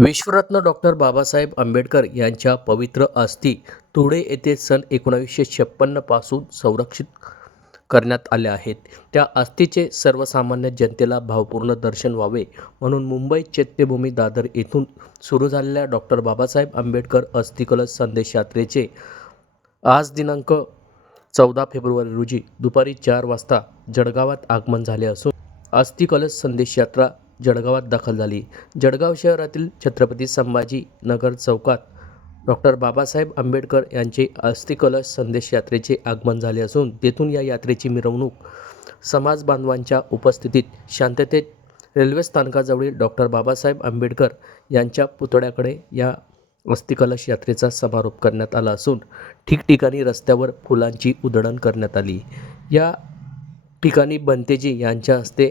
विश्वरत्न doctor Babasaheb Ambedkar यांच्या पवित्र अस्थी तुडे येथे सन एकोणावीसशे छप्पन्नपासून संरक्षित करण्यात आल्या आहेत. त्या अस्थीचे सर्वसामान्य जनतेला भावपूर्ण दर्शन व्हावे म्हणून मुंबई चैत्यभूमी दादर येथून सुरू झालेल्या डॉक्टर बाबासाहेब आंबेडकर अस्थिकलश संदेश यात्रेचे आज दिनांक चौदा फेब्रुवारी रोजी दुपारी चार वाजता जळगावात आगमन झाले असून अस्थिकलश संदेश यात्रा जळगावात दाखल झाली. जळगाव शहरातील छत्रपती संभाजी नगर चौकात डॉक्टर बाबासाहेब आंबेडकर यांचे अस्थिकलश संदेश यात्रेचे आगमन झाले असून तेथून या यात्रेची मिरवणूक समाज बांधवांच्या उपस्थितीत शांततेत रेल्वे स्थानकाजवळील डॉक्टर बाबासाहेब आंबेडकर यांच्या पुतळ्याकडे या अस्थिकलश यात्रेचा समारोप करण्यात आला असून ठिकठिकाणी रस्त्यावर फुलांची उधळण करण्यात आली. या ठिकाणी बनतेजी यांच्या हस्ते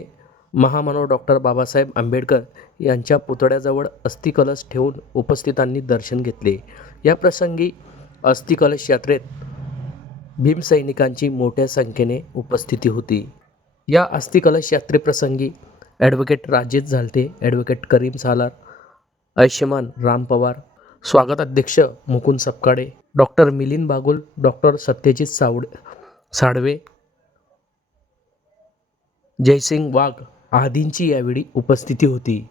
महामानव डॉक्टर बाबासाहेब आंबेडकर यांच्या पुतळ्याजवळ अस्थिकलश ठेवून उपस्थितांनी दर्शन घेतले. या प्रसंगी अस्थिकलश यात्रेत भीमसैनिकांची मोठ्या संख्येने उपस्थिती होती. या अस्थिकलश यात्रेप्रसंगी ॲडव्होकेट राजेश झालते ॲडव्होकेट करीम सालार आयुष्यमान राम पवार स्वागत अध्यक्ष मुकुंद सपकाळे डॉक्टर मिलिंद बागुल डॉक्टर सत्यजित सावड साडवे जयसिंग वाघ आदींची यावेळी उपस्थिती होती.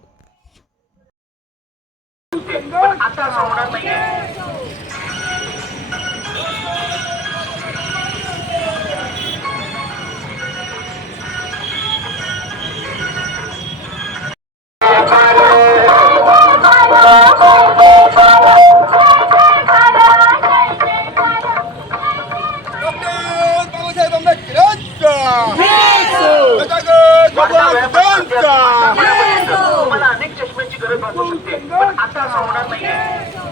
गजानन बाबासाहेबांचा मला अनेक चष्म्यांची गरज भासू शकते पण आता असं होणार नाहीये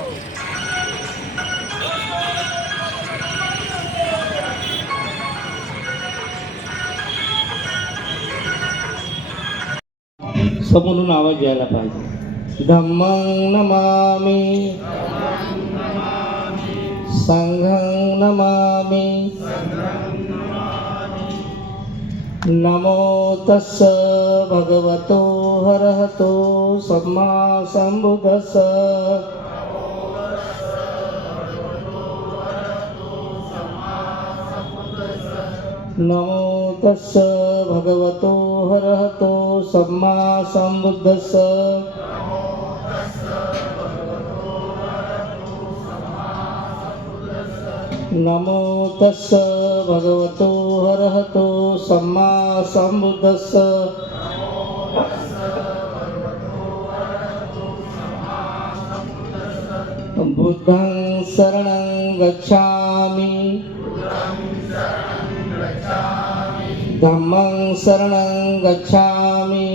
समोरून आवाज यायला पाहिजे धम्मं नमामि संघं नमामि नमो तस्स भगवतो हरहतो सम्मा सम्बुद्धस्स नमो तस्स भगवतो हरहतो सम्मा सम्बुद्धस्स नमो तस्स भगवतो हरहतो सम्मा सम्बुद्धस्स बुद्धं शरणं गच्छामि धम्मं शरणं गच्छामि